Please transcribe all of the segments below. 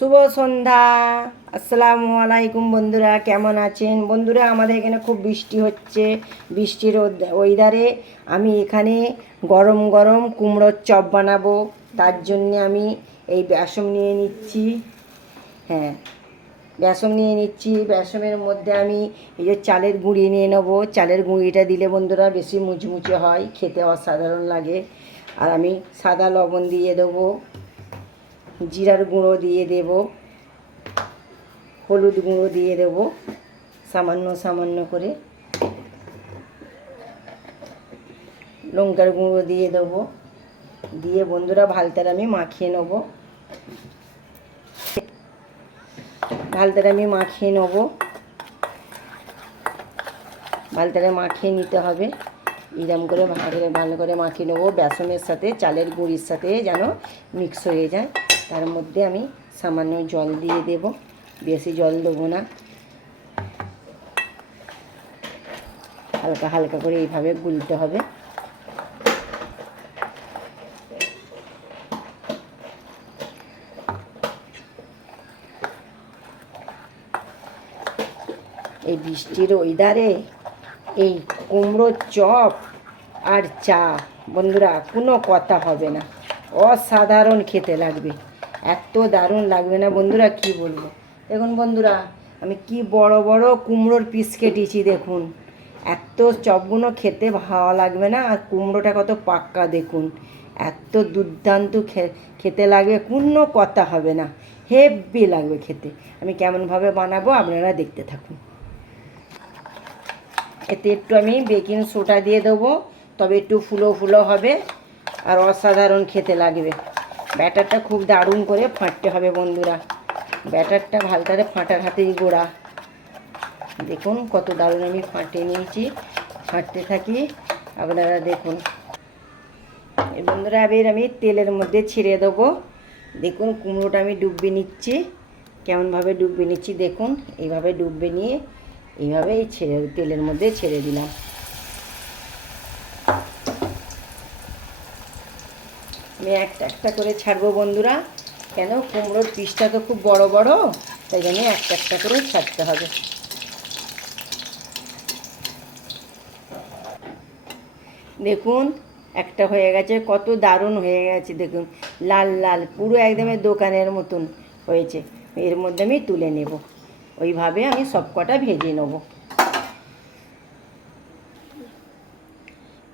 শুভ সন্ধ্যা। আসসালামু আলাইকুম বন্ধুরা, কেমন আছেন বন্ধুরা? আমাদের এখানে খুব বৃষ্টি হচ্ছে। বৃষ্টির ওয়েদারে আমি এখানে গরম গরম কুমড়োর চপ বানাবো। তার জন্যে আমি এই বেসন নিয়ে নিচ্ছি। হ্যাঁ, বেসন নিয়ে নিচ্ছি। বেসনের মধ্যে আমি এই যে চালের গুঁড়ি নিয়ে নেবো। চালের গুঁড়িটা দিলে বন্ধুরা বেশি মুচমুচে হয়, খেতে অসাধারণ লাগে। আর আমি সাদা লবণ দিয়ে দেবো, জিরার গুঁড়ো দিয়ে দেব, হলুদ গুঁড়ো দিয়ে দেব সামান্য সামান্য করে, লঙ্কার গুঁড়ো দিয়ে দেবো। দিয়ে বন্ধুরা ভালতার আমি মাখিয়ে নেব। ভালতারে মাখিয়ে নিতে হবে। এরম করে ভালো করে মাখিয়ে নেবো। বেসনের সাথে চালের গুঁড়ির সাথে যেন মিক্স হয়ে যায়। তার মধ্যে আমি সামান্য জল দিয়ে দেব, বেশি জল দেবো না। হালকা হালকা করে এইভাবে গুলতে হবে। এই বৃষ্টির ওয়েদারে এই কুমড়োর চপ আর চা বন্ধুরা কোনো কথা হবে না, অসাধারণ খেতে লাগবে। এত দারুণ লাগবে না বন্ধুরা, কি বলবো। দেখুন বন্ধুরা, আমি কি বড় বড় কুমড়োর পিস কেটেছি দেখুন। এত চপগুলো খেতে ভালো লাগবে না। আর কুমড়োটা কত পাক্কা দেখুন, এত দুর্দান্ত খেতে লাগবে, কোনো কথা হবে না। হেব্বি লাগবে খেতে। আমি কেমনভাবে বানাবো আপনারা দেখতে থাকুন। এতে একটু আমি বেকিং সোডা দিয়ে দেবো, তবে একটু ফুলো ফুলো হবে আর অসাধারণ খেতে লাগবে। ব্যাটারটা খুব দারুণ করে ফাটতে হবে বন্ধুরা। ব্যাটারটা ভালতারে ফাটার হাতেই গোড়া। দেখুন কত দারুণ আমি ফাটিয়ে নিয়েছি। ফাটতে থাকি, আপনারা দেখুন। এই বন্ধুরা এবার আমি তেলের মধ্যে ছেড়ে দেবো। দেখুন কুমড়োটা আমি ডুবিয়ে নিচ্ছি। কেমনভাবে ডুবিয়ে নিচ্ছি দেখুন। এইভাবে ডুবিয়ে নিয়ে এইভাবে তেলের মধ্যে ছেড়ে দিলাম। আমি একটা একটা করে ছাড়বো বন্ধুরা, কেন কুমড়োর পিসটা তো খুব বড় বড়, তাই জন্য একটা একটা করে ছাড়তে হবে। দেখুন একটা হয়ে গেছে, কত দারুণ হয়ে গেছে দেখুন, লাল লাল পুরো একদমই দোকানের মতন হয়েছে। এর মধ্যে আমি তুলে নেব। ওইভাবে আমি সব কটা ভেজে নেব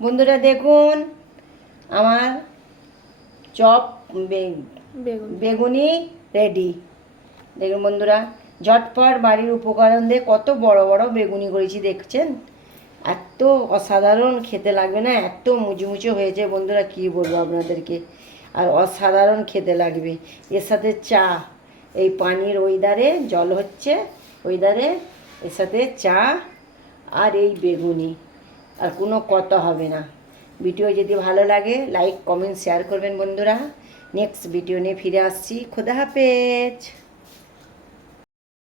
বন্ধুরা। দেখুন আমার চপ বেগুনি রেডি। দেখুন বন্ধুরা, ঝটপট বাড়ির উপকরণ দিয়ে কত বড় বড় বেগুনি করেছি দেখছেন। এত অসাধারণ খেতে লাগবে না, এত মুচমুচে হয়েছে বন্ধুরা, কি বলবো আপনাদেরকে। আর অসাধারণ খেতে লাগবে। এর সাথে চা, এই পানির ওয়েদারে জল হচ্ছে ওয়েদারে, এর সাথে চা আর এই বেগুনি, আর কোনো কথা হবে না। ভিডিও যদি ভালো লাগে লাইক কমেন্ট শেয়ার করবেন বন্ধুরা। নেক্সট ভিডিও নিয়ে ফিরে আসছি। খোদা হাফেজ।